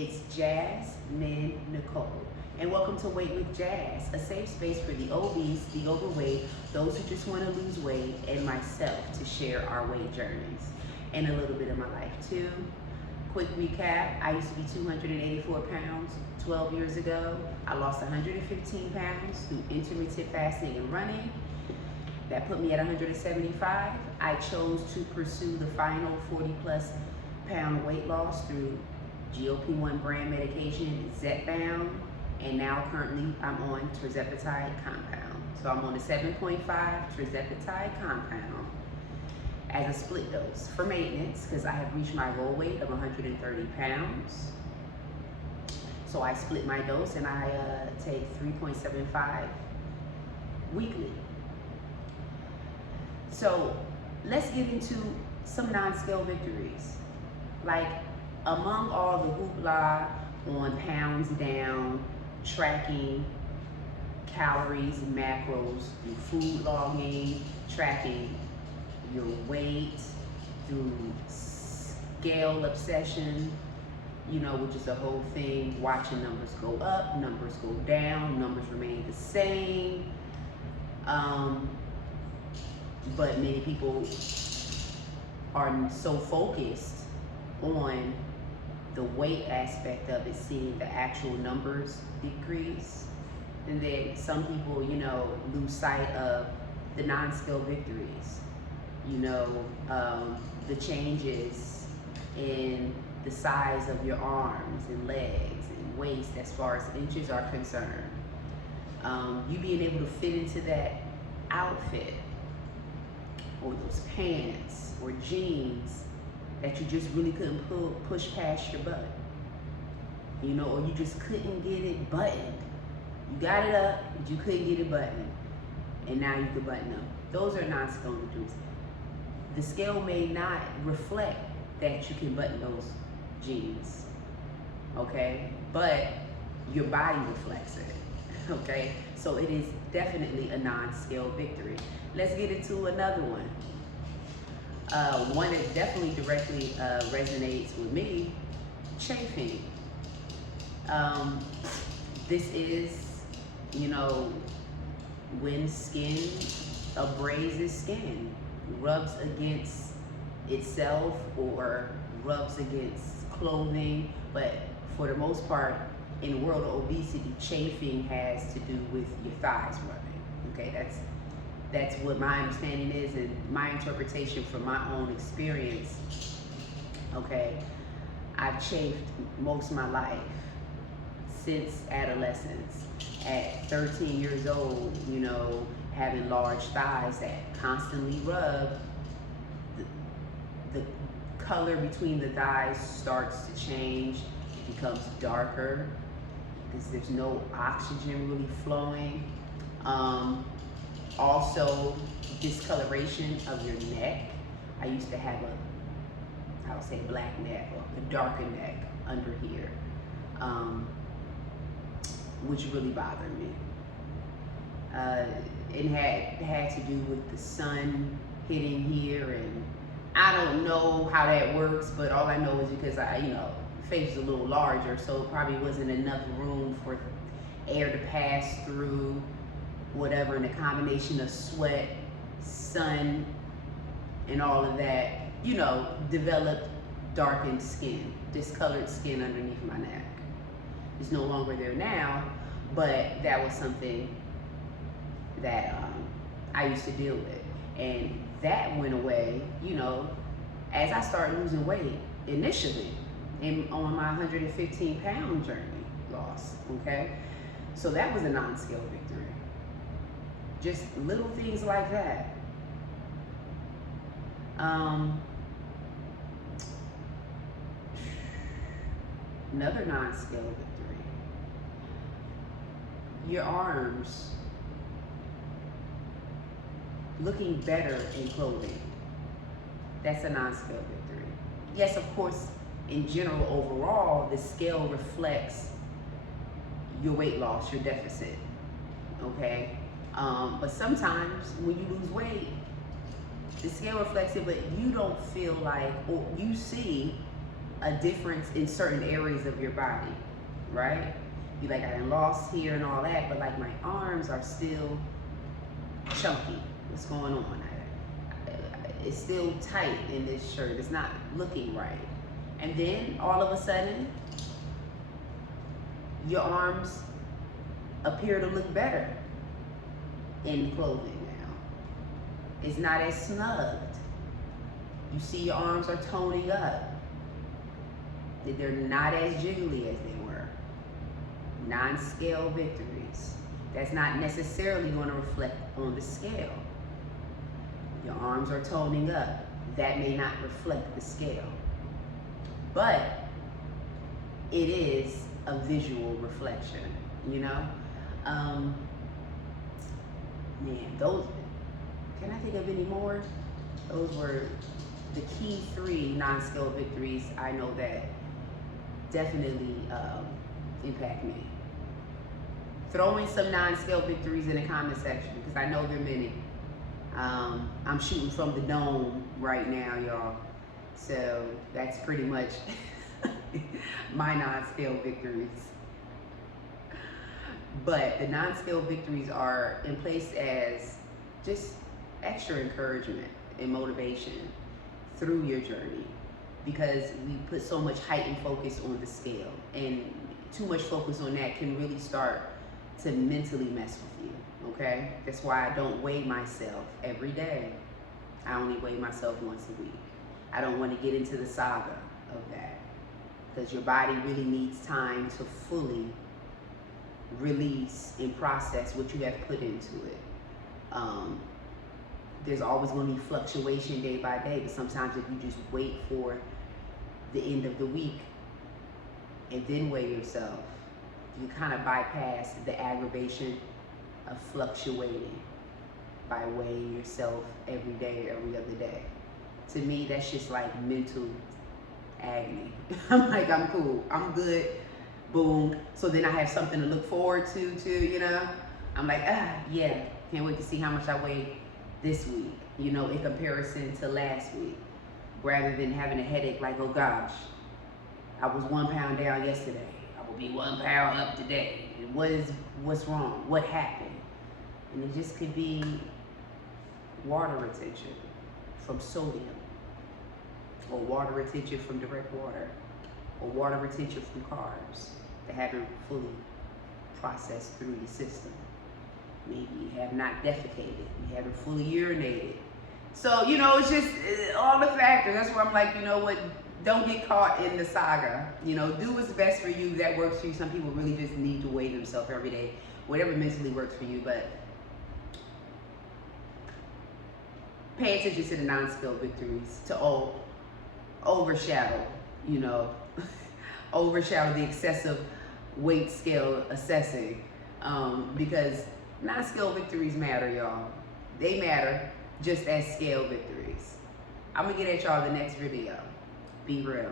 It's Jasmine Nicole, and welcome to Weight with Jazz, a safe space for the obese, the overweight, those who just want to lose weight, and myself to share our weight journeys and a little bit of my life too. Quick recap, I used to be 284 pounds 12 years ago. I lost 115 pounds through intermittent fasting and running. That put me at 175. I chose to pursue the final 40 plus pound weight loss through GLP1 brand medication, Zepbound, and now currently I'm on Tirzepatide compound. So I'm on a 7.5 Tirzepatide compound as a split dose for maintenance because I have reached my goal weight of 130 pounds. So I split my dose and I take 3.75 weekly. So let's get into some non-scale victories. Like, among all the hoopla on pounds down, tracking calories, macros, through food logging, tracking your weight, through scale obsession, you know, which is the whole thing, watching numbers go up, numbers go down, numbers remain the same. But many people are so focused on the weight aspect of it, seeing the actual numbers decrease, and then some people, you know, lose sight of the non-scale victories, you know, the changes in the size of your arms and legs and waist as far as inches are concerned. You being able to fit into that outfit or those pants or jeans that you just really couldn't push past your butt, you know, or you just couldn't get it buttoned. You got it up, but you couldn't get it buttoned, and now you can button up. Those are non-scale victories. The scale may not reflect that you can button those jeans, okay, but your body reflects it, okay? So it is definitely a non-scale victory. Let's get into another one. One that definitely directly resonates with me, chafing. This is, you know, when skin abrases skin, rubs against itself or rubs against clothing, but for the most part, in the world of obesity, chafing has to do with your thighs rubbing, okay? That's what my understanding is and my interpretation from my own experience, okay? I've chafed most of my life since adolescence. At 13 years old, you know, having large thighs that constantly rub, the color between the thighs starts to change. It becomes darker because there's no oxygen really flowing. Also, discoloration of your neck. I used to have I would say black neck or a darker neck under here, which really bothered me. It had to do with the sun hitting here, and I don't know how that works, but all I know is because you know, face is a little larger, so it probably wasn't enough room for air to pass through, whatever, and the combination of sweat, sun, and all of that, you know, developed darkened skin, discolored skin underneath my neck. It's no longer there now, but that was something that I used to deal with. And that went away, you know, as I started losing weight initially on my 115 pound journey loss, okay? So that was a non-scale victory. Just little things like that. Another non-scale victory. Your arms looking better in clothing. That's a non-scale victory. Yes, of course, in general, overall, the scale reflects your weight loss, your deficit, okay? But sometimes when you lose weight, the scale reflects it, but you don't feel like, or you see a difference in certain areas of your body, right? You like, I done lost here and all that, but like my arms are still chunky. What's going on? It's still tight in this shirt. It's not looking right. And then all of a sudden, your arms appear to look better in clothing now. It's not as snugged. You see your arms are toning up. They're not as jiggly as they were. Non-scale victories. That's not necessarily going to reflect on the scale. Your arms are toning up. That may not reflect the scale. But it is a visual reflection, you know? Man, those, can I think of any more? Those were the key 3 non-scale victories I know that definitely impact me. Throw in some non-scale victories in the comment section because I know there are many. I'm shooting from the dome right now, y'all. So that's pretty much my non-scale victories. But the non-scale victories are in place as just extra encouragement and motivation through your journey, because we put so much heightened focus on the scale, and too much focus on that can really start to mentally mess with you, okay? That's why I don't weigh myself every day. I only weigh myself once a week. I don't want to get into the saga of that, because your body really needs time to fully release and process what you have put into it. There's always going to be fluctuation day by day, but sometimes if you just wait for the end of the week and then weigh yourself, you kind of bypass the aggravation of fluctuating by weighing yourself every day, every other day. To me, that's just like mental agony. I'm like, I'm cool, I'm good, boom. So then I have something to look forward to too, you know? I'm like, yeah, can't wait to see how much I weigh this week, you know, in comparison to last week. Rather than having a headache like, oh gosh, I was 1 pound down yesterday, I will be 1 pound up today. What's wrong? What happened? And it just could be water retention from sodium, or water retention from direct water, or water retention from carbs that haven't fully processed through the system. Maybe you have not defecated, you haven't fully urinated. So, you know, it's just all the factors. That's where I'm like, you know what, don't get caught in the saga. You know, do what's best for you, that works for you. Some people really just need to weigh themselves every day, whatever mentally works for you, but pay attention to the non-scale victories, to overshadow, you know, overshadow the excessive weight scale assessing, because non-scale victories matter, y'all. They matter just as scale victories. I'm gonna get at y'all the next video. Be real.